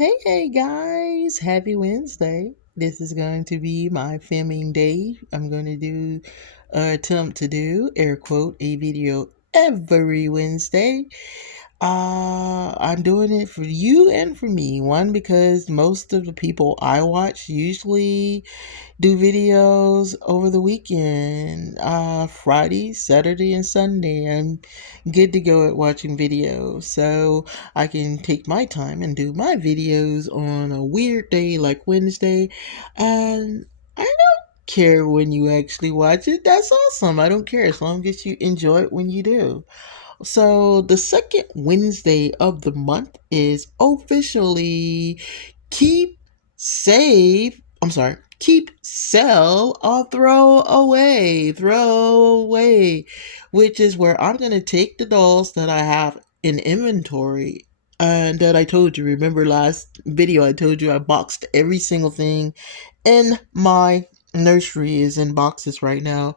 Hey guys, happy Wednesday. This is going to be my filming day. I'm going to do attempt to do air quote a video every Wednesday. I'm doing it for you and for me. One, because most of the people I watch usually do videos over the weekend, Friday, Saturday, and Sunday. I'm good to go at watching videos, so I can take my time and do my videos on a weird day like Wednesday. And I don't care when you actually watch it. That's awesome. I don't care as long as you enjoy it when you do. So the second Wednesday of the month is officially keep, save, I'm sorry, keep, sell, or throw away, which is where I'm going to take the dolls that I have in inventory and that I told you. Remember last video I told you I boxed every single thing in my nursery is in boxes right now.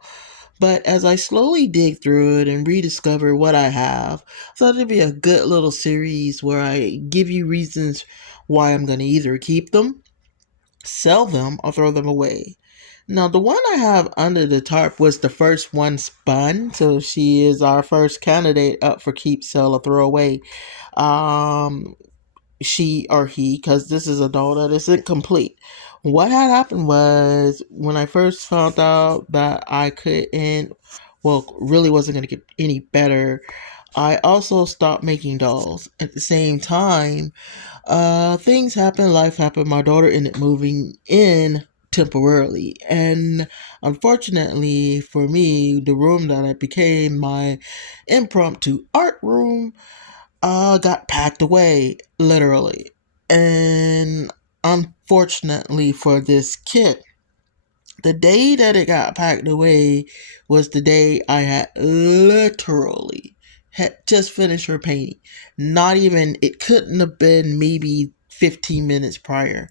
But as I slowly dig through it and rediscover what I have, I thought it'd be a good little series where I give you reasons why I'm going to either keep them, sell them, or throw them away. Now, the one I have under the tarp was the first one spun, so she is our first candidate up for keep, sell, or throw away. Um, she or he, because this is a doll that isn't complete. What had happened was when I first found out that I couldn't, well, really wasn't going to get any better, I also stopped making dolls. At the same time, things happened, life happened. My daughter ended up moving in temporarily, and unfortunately for me, the room that I became my impromptu art room got packed away, literally. And unfortunately for this kid, the day that it got packed away was the day I had literally had just finished her painting. Not even, it couldn't have been maybe 15 minutes prior.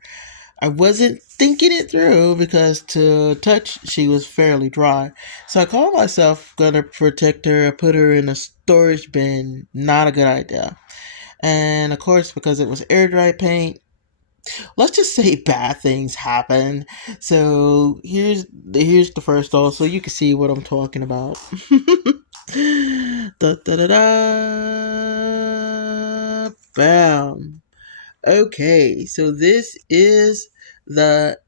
I wasn't thinking it through because to touch, she was fairly dry. So I called myself gonna protect her, put her in a storage bin. Not a good idea. And of course, because it was air dry paint, let's just say bad things happen. So here's the first doll, so you can see what I'm talking about. Da da da da. Bam. Okay, so this is the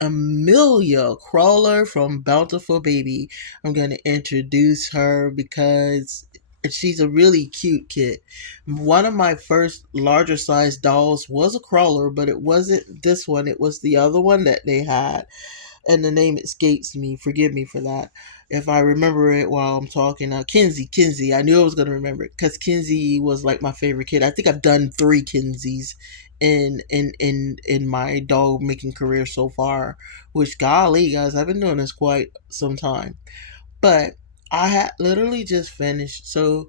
Amelia crawler from Bountiful Baby. I'm going to introduce her because she's a really cute kid. One of my first larger size dolls was a crawler, but it wasn't this one, it was the other one that they had, and the name escapes me. Forgive me for that. If I remember it while I'm talking, Kinsey. I knew I was gonna remember it because Kinsey was like my favorite kid. I think I've done 3 Kinseys in my dog making career so far. Which, golly, guys, I've been doing this quite some time. But I had literally just finished. So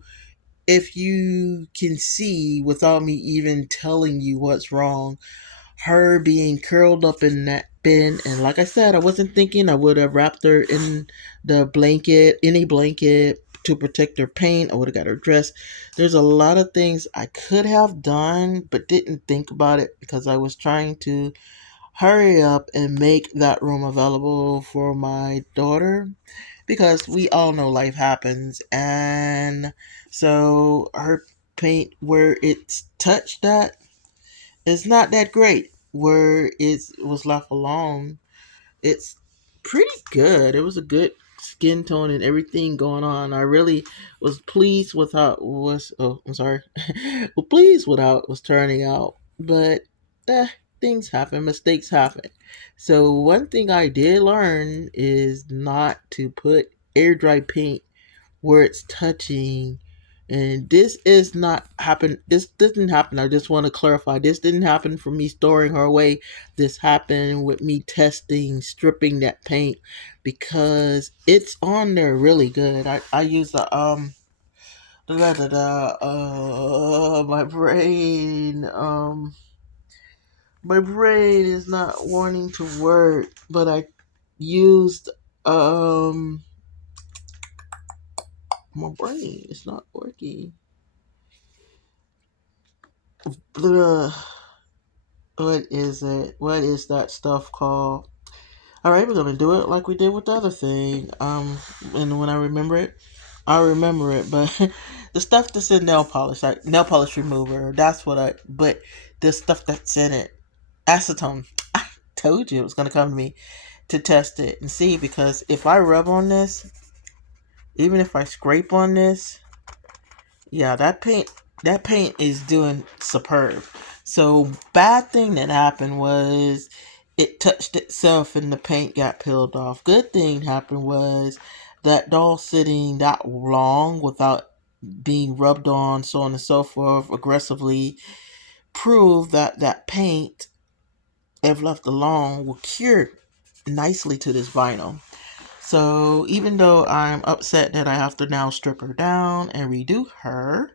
if you can see without me even telling you what's wrong, her being curled up in that bin. And like I said, I wasn't thinking I would have wrapped her in the blanket, any blanket to protect her pain. I would have got her dressed. There's a lot of things I could have done, but didn't think about it because I was trying to hurry up and make that room available for my daughter because we all know life happens. And so her paint where it's touched that, it's not that great. Where it was left alone, it's pretty good. It was a good skin tone and everything going on. I really was pleased with how it was. Oh, I'm sorry. Well, pleased with how it was turning out. But eh, things happen, mistakes happen. So one thing I did learn is not to put air dry paint where it's touching. And this is not happen. This didn't happen. I just want to clarify. This didn't happen from me storing her away. This happened with me testing, stripping that paint because it's on there really good. I use the da da da my brain is not wanting to work, but I used my brain is not working. Blah. What is it? What is that stuff called? All right, we're gonna do it like we did with the other thing. And when I remember it, I remember it. But the stuff that's in nail polish, like nail polish remover, that's what I. But the stuff that's in it, acetone. I told you it was gonna come to me to test it and see, because if I rub on this, even if I scrape on this, yeah, that paint is doing superb. So bad thing that happened was it touched itself and the paint got peeled off. Good thing happened was that doll sitting that long without being rubbed on, so on and so forth, aggressively proved that that paint, if left alone, will cure nicely to this vinyl. So even though I'm upset that I have to now strip her down and redo her,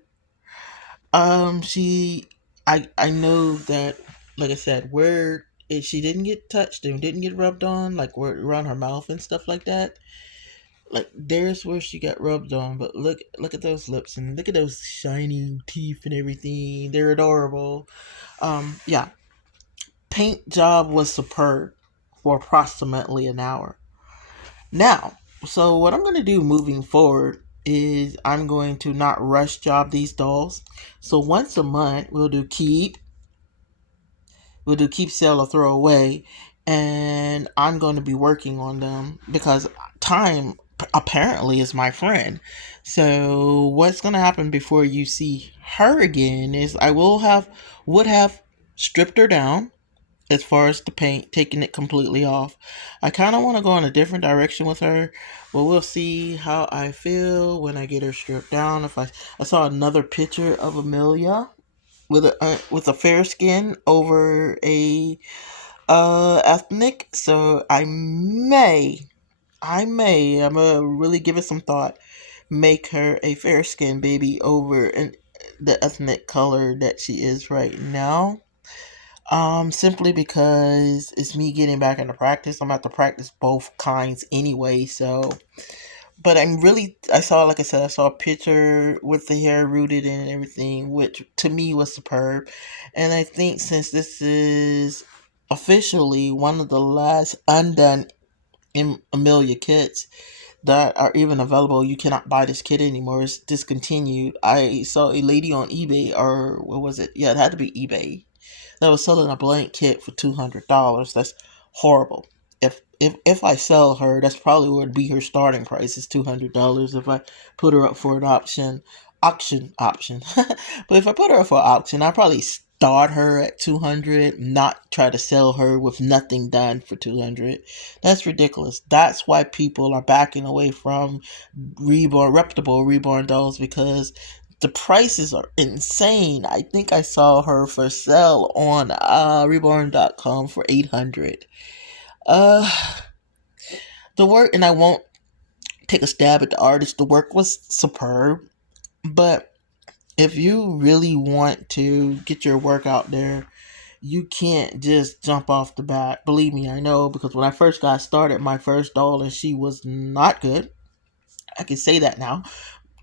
she, I know that, like I said, where she didn't get touched and didn't get rubbed on, like where around her mouth and stuff like that. Like there's where she got rubbed on, but look at those lips and look at those shiny teeth and everything. They're adorable. Yeah, paint job was superb for approximately an hour. Now, so what I'm going to do moving forward is I'm going to not rush job these dolls. So once a month we'll do keep, sell, or throw away, and I'm going to be working on them because time apparently is my friend. So what's going to happen before you see her again is I would have stripped her down as far as the paint, taking it completely off. I kind of want to go in a different direction with her, but we'll see how I feel when I get her stripped down. If I saw another picture of Amelia with a fair skin over a ethnic, so I'm gonna really give it some thought. Make her a fair skinned baby over the ethnic color that she is right now. Simply because it's me getting back into practice. I'm about to practice both kinds anyway, so. But I saw, like I said, I saw a picture with the hair rooted in and everything, which to me was superb. And I think since this is officially one of the last undone Amelia kits that are even available, you cannot buy this kit anymore. It's discontinued. I saw a lady on eBay, or what was it? Yeah, it had to be eBay, that was selling a blank kit for $200. That's horrible. If I sell her, that's probably what would be her starting price is $200. If I put her up for an auction. But if I put her up for auction, I'll probably start her at 200, not try to sell her with nothing done for 200. That's ridiculous. That's why people are backing away from reputable reborn dolls, because the prices are insane. I think I saw her for sale on reborn.com for 800. Uh the work, and I won't take a stab at the artist. The work was superb, but if you really want to get your work out there, you can't just jump off the bat. Believe me, I know, because when I first got started, my first doll, and she was not good. I can say that now.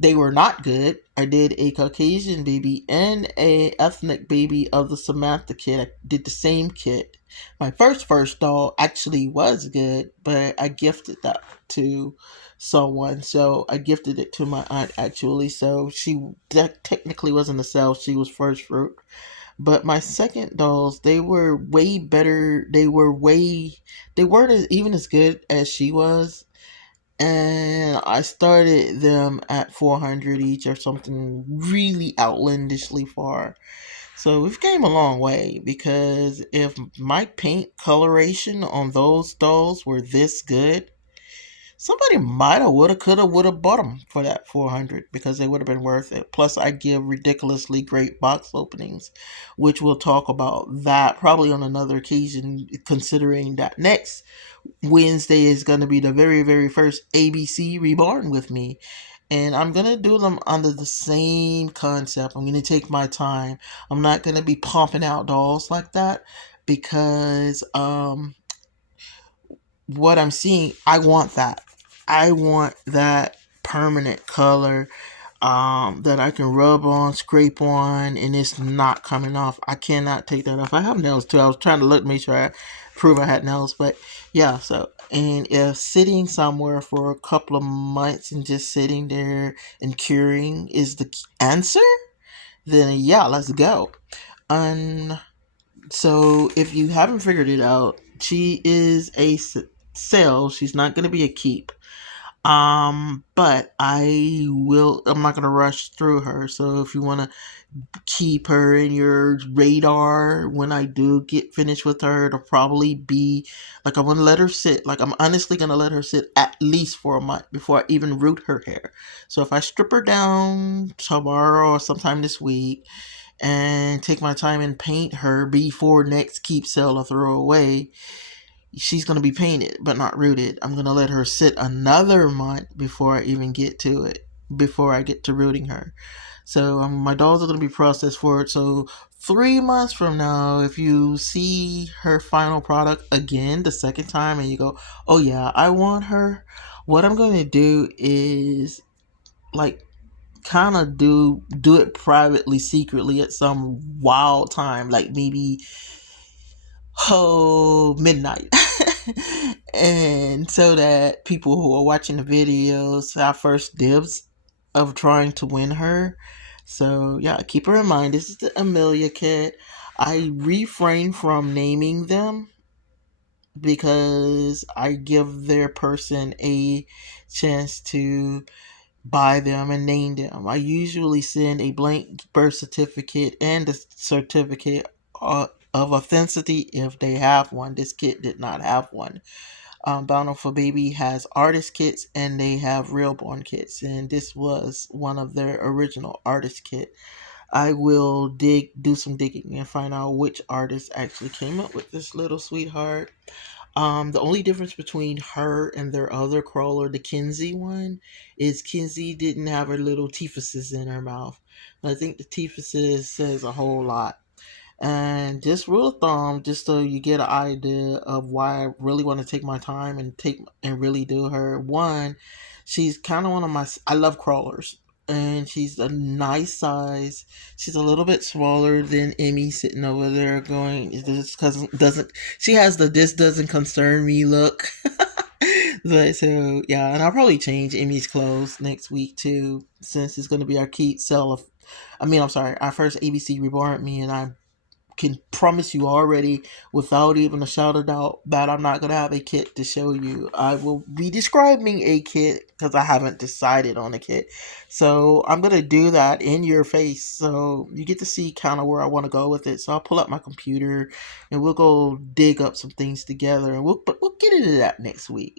They were not good. I did a Caucasian baby and a ethnic baby of the Samantha kit. I did the same kit. My first doll actually was good, but I gifted that to someone. So I gifted it to my aunt actually. So she technically wasn't a sale. She was first fruit. But my second dolls, they were way better. They weren't even as good as she was, and I started them at 400 each or something really outlandishly far. So we've came a long way, because if my paint coloration on those dolls were this good, somebody might have, woulda, coulda, woulda bought them for that 400, because they would have been worth it. Plus, I give ridiculously great box openings, which we'll talk about that probably on another occasion, considering that next Wednesday is going to be the very, very first ABC Reborn with me. And I'm going to do them under the same concept. I'm going to take my time. I'm not going to be pumping out dolls like that, because what I'm seeing, I want that. I want that permanent color. that I can rub on, scrape on, and it's not coming off. I cannot take that off. I have nails too. I was trying to look, make sure I prove I had nails, but yeah. So, and if sitting somewhere for a couple of months and just sitting there and curing is the answer, then yeah, let's go. And so, if you haven't figured it out, she is a sale. She's not going to be a keep. But I'm not gonna rush through her. So if you wanna keep her in your radar when I do get finished with her, it'll probably be like I'm gonna let her sit. Like I'm honestly gonna let her sit at least for a month before I even root her hair. So if I strip her down tomorrow or sometime this week and take my time and paint her before next keep sale or throw away, she's going to be painted but not rooted. I'm going to let her sit another month before I even get to it, before I get to rooting her. So my dolls are going to be processed for it. So 3 months from now, if you see her final product again the second time and you go, oh yeah, I want her, what I'm going to do is like kind of do it privately, secretly at some wild time, like maybe midnight. And so that people who are watching the videos have first dibs of trying to win her. So yeah, keep her in mind. This is the Amelia kit. I refrain from naming them because I give their person a chance to buy them and name them. I usually send a blank birth certificate and a certificate of authenticity if they have one. This kit did not have one. Bountiful Baby has artist kits and they have real born kits, and this was one of their original artist kit. I will do some digging and find out which artist actually came up with this little sweetheart. The only difference between her and their other crawler, the Kinsey one, is Kinsey didn't have her little teethuses in her mouth. And I think the teethuses says a whole lot. And just rule of thumb, just so you get an idea of why I really want to take my time and take and really do her. One, she's kind of one of my. I love crawlers, and she's a nice size. She's a little bit smaller than Emmy sitting over there going. This doesn't she has the this doesn't concern me look. But so yeah, and I'll probably change Emmy's clothes next week too, since it's going to be our key sell of. I mean, I'm sorry, our first ABC Reborn Me, and I can promise you already, without even a shout of doubt, that I'm not going to have a kit to show you. I will be describing a kit because I haven't decided on a kit. So I'm going to do that in your face. So you get to see kind of where I want to go with it. So I'll pull up my computer and we'll go dig up some things together, and we'll get into that next week.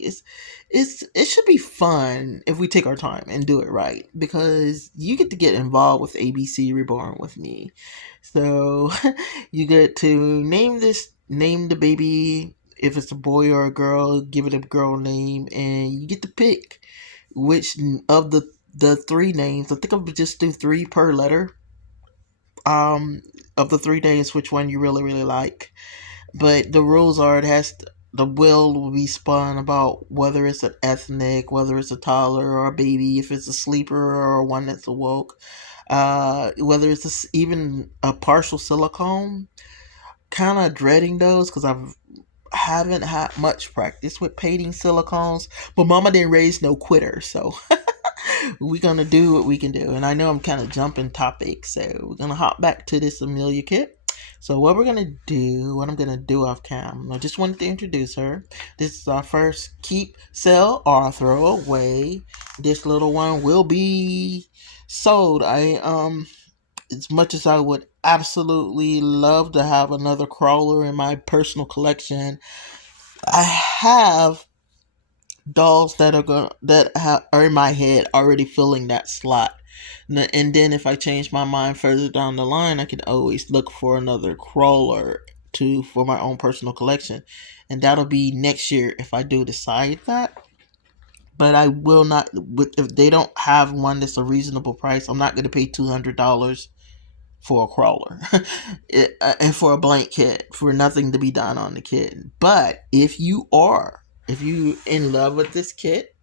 It should be fun if we take our time and do it right, because you get to get involved with ABC Reborn with me. So you get to name the baby. If it's a boy or a girl, give it a girl name, and you get to pick which of the three names. I think I'll just do three per letter. Of the 3 days, which one you really like. But the rules are the will be spun about whether it's an ethnic, whether it's a toddler or a baby, if it's a sleeper or one that's awoke, whether it's even a partial silicone. Kind of dreading those because I haven't had much practice with painting silicones, but Mama didn't raise no quitter, so we're gonna do what we can do. And I know I'm kind of jumping topics, so we're gonna hop back to this Amelia kit. So what I'm gonna do off cam, I just wanted to introduce her. This is our first keep, sell, or throw away. This little one will be sold. As much as I would absolutely love to have another crawler in my personal collection, I have dolls that are in my head already filling that slot. And then if I change my mind further down the line, I can always look for another crawler for my own personal collection, and that'll be next year if I do decide that. But I will not. If they don't have one that's a reasonable price, I'm not going to pay $200 for a crawler and for a blank kit for nothing to be done on the kit. But if you in love with this kit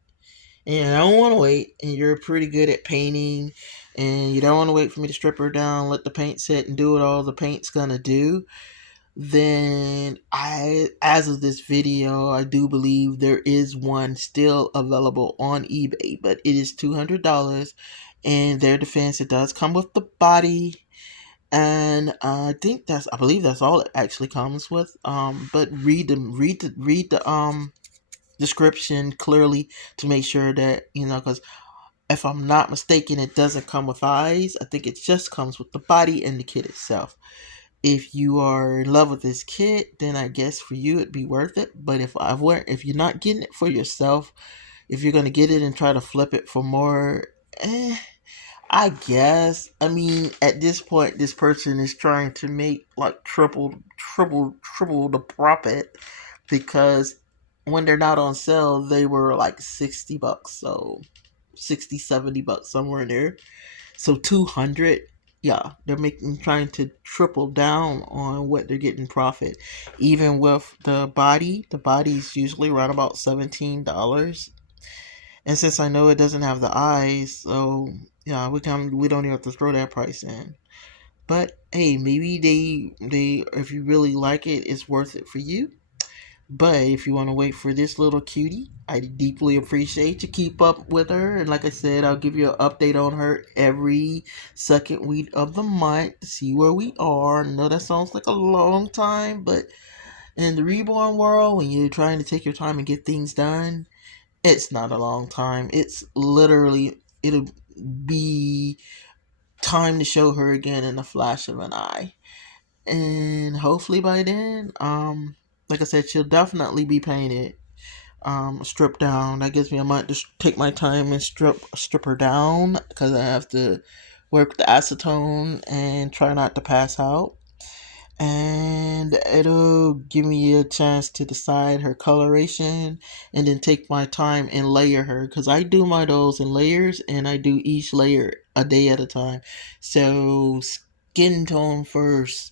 and I don't want to wait, and you're pretty good at painting, and you don't want to wait for me to strip her down, let the paint set, and do what all the paint's gonna do, then as of this video, I do believe there is one still available on eBay, but it is $200. In their defense, it does come with the body, and I believe that's all it actually comes with. But read the description clearly to make sure that because if I'm not mistaken, it doesn't come with eyes. I think it just comes with the body and the kit itself. If you are in love with this kit, then I guess for you it'd be worth it. But if you're not getting it for yourself, if you're gonna get it and try to flip it for more, I guess. I mean, at this point, this person is trying to make like triple the profit, because when they're not on sale, they were like $60. So 60, $70 somewhere in there. So 200, yeah, they're making trying to triple down on what they're getting profit. Even with the body's usually around about $17. And since I know it doesn't have the eyes, so yeah, we don't even have to throw that price in. But hey, maybe they if you really like it, it's worth it for you. But if you want to wait for this little cutie, I deeply appreciate you. Keep up with her. And like I said, I'll give you an update on her every second week of the month to see where we are. I know that sounds like a long time, but in the reborn world, when you're trying to take your time and get things done, it's not a long time. It's literally, it'll be time to show her again in a flash of an eye. And hopefully by then, like I said, she'll definitely be painted, stripped down. That gives me a month to take my time and strip her down, because I have to work the acetone and try not to pass out. And it'll give me a chance to decide her coloration, and then take my time and layer her, because I do my dolls in layers, and I do each layer a day at a time. So skin tone first,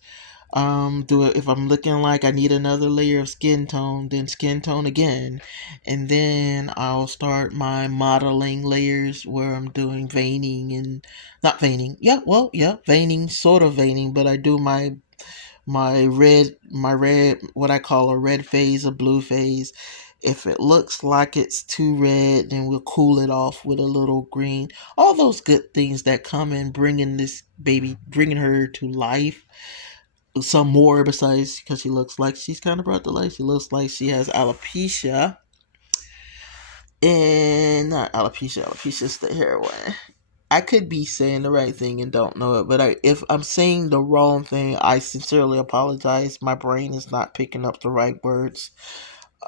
do it if I'm looking like I need another layer of skin tone, then skin tone again, and then I'll start my modeling layers where I'm doing veining and not veining. Yeah, well, yeah, veining, sort of veining, but I do my red, what I call a red phase, a blue phase. If it looks like it's too red, then we'll cool it off with a little green. All those good things that come in bringing this baby, bringing her to life some more, besides because she looks like she's kind of brought to life. She looks like she has alopecia. And not alopecia, alopecia is the hair one. I could be saying the right thing and don't know it, but if I'm saying the wrong thing, I sincerely apologize. My brain is not picking up the right words.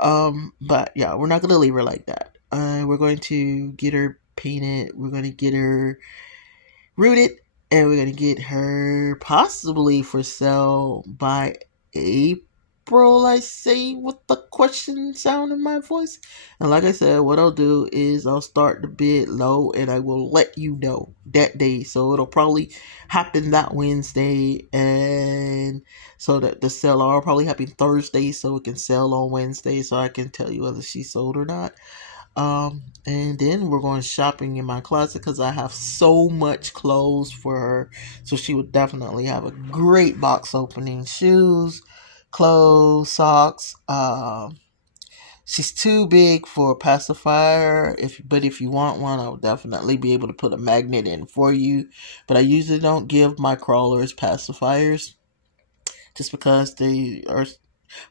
But yeah, we're not gonna leave her like that. We're going to get her painted. We're going to get her rooted, and we're gonna get her possibly for sale by April. I say with the question sound in my voice. And like I said, what I'll do is I'll start the bid low, and I will let you know that day. So it'll probably happen that Wednesday, and so that the sale will probably happen Thursday, so it can sell on Wednesday, so I can tell you whether she sold or not. And then we're going shopping in my closet, because I have so much clothes for her. So she would definitely have a great box opening. Shoes, clothes, socks. She's too big for a pacifier. But if you want one, I'll definitely be able to put a magnet in for you. But I usually don't give my crawlers pacifiers, just because they are,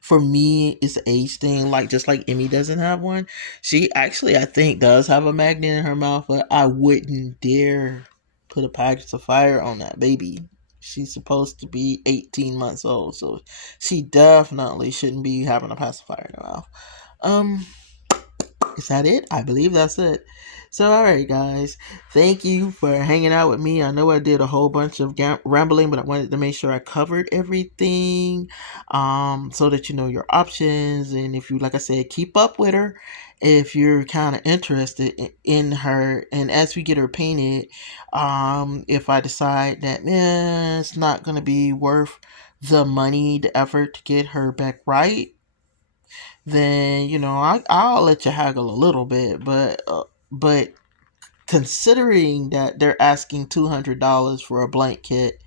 for me, it's an age thing. Like, just like Emmy doesn't have one. She actually, I think, does have a magnet in her mouth, but I wouldn't dare put a package of fire on that baby. She's supposed to be 18 months old, so she definitely shouldn't be having a pacifier in her mouth. Um, is that it? I believe that's it. So, alright, guys. Thank you for hanging out with me. I know I did a whole bunch of rambling, but I wanted to make sure I covered everything, so that you know your options. And if you, like I said, keep up with her if you're kind of interested in her. And as we get her painted, if I decide that, it's not going to be worth the money, the effort to get her back right, then I'll let you haggle a little bit. But But considering that they're asking $200 for a blank kit,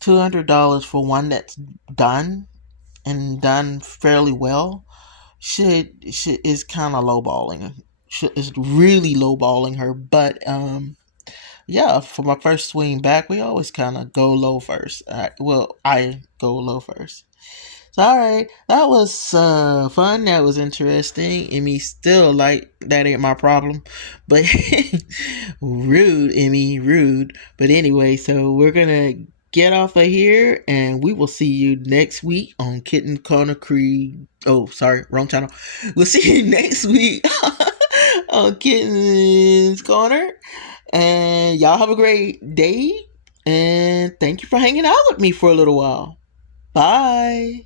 $200 for one that's done and done fairly well, should is kind of lowballing. Is really lowballing her. But yeah, for my first swing back, we always kind of go low first. I go low first. So, all right, that was fun. That was interesting. Emmy still like that ain't my problem, but rude, Emmy, rude. But anyway, so we're gonna get off of here, and we will see you next week on Kitten Corner Creed. Oh, sorry, wrong channel. We'll see you next week on Kitten's Corner, and y'all have a great day. And thank you for hanging out with me for a little while. Bye.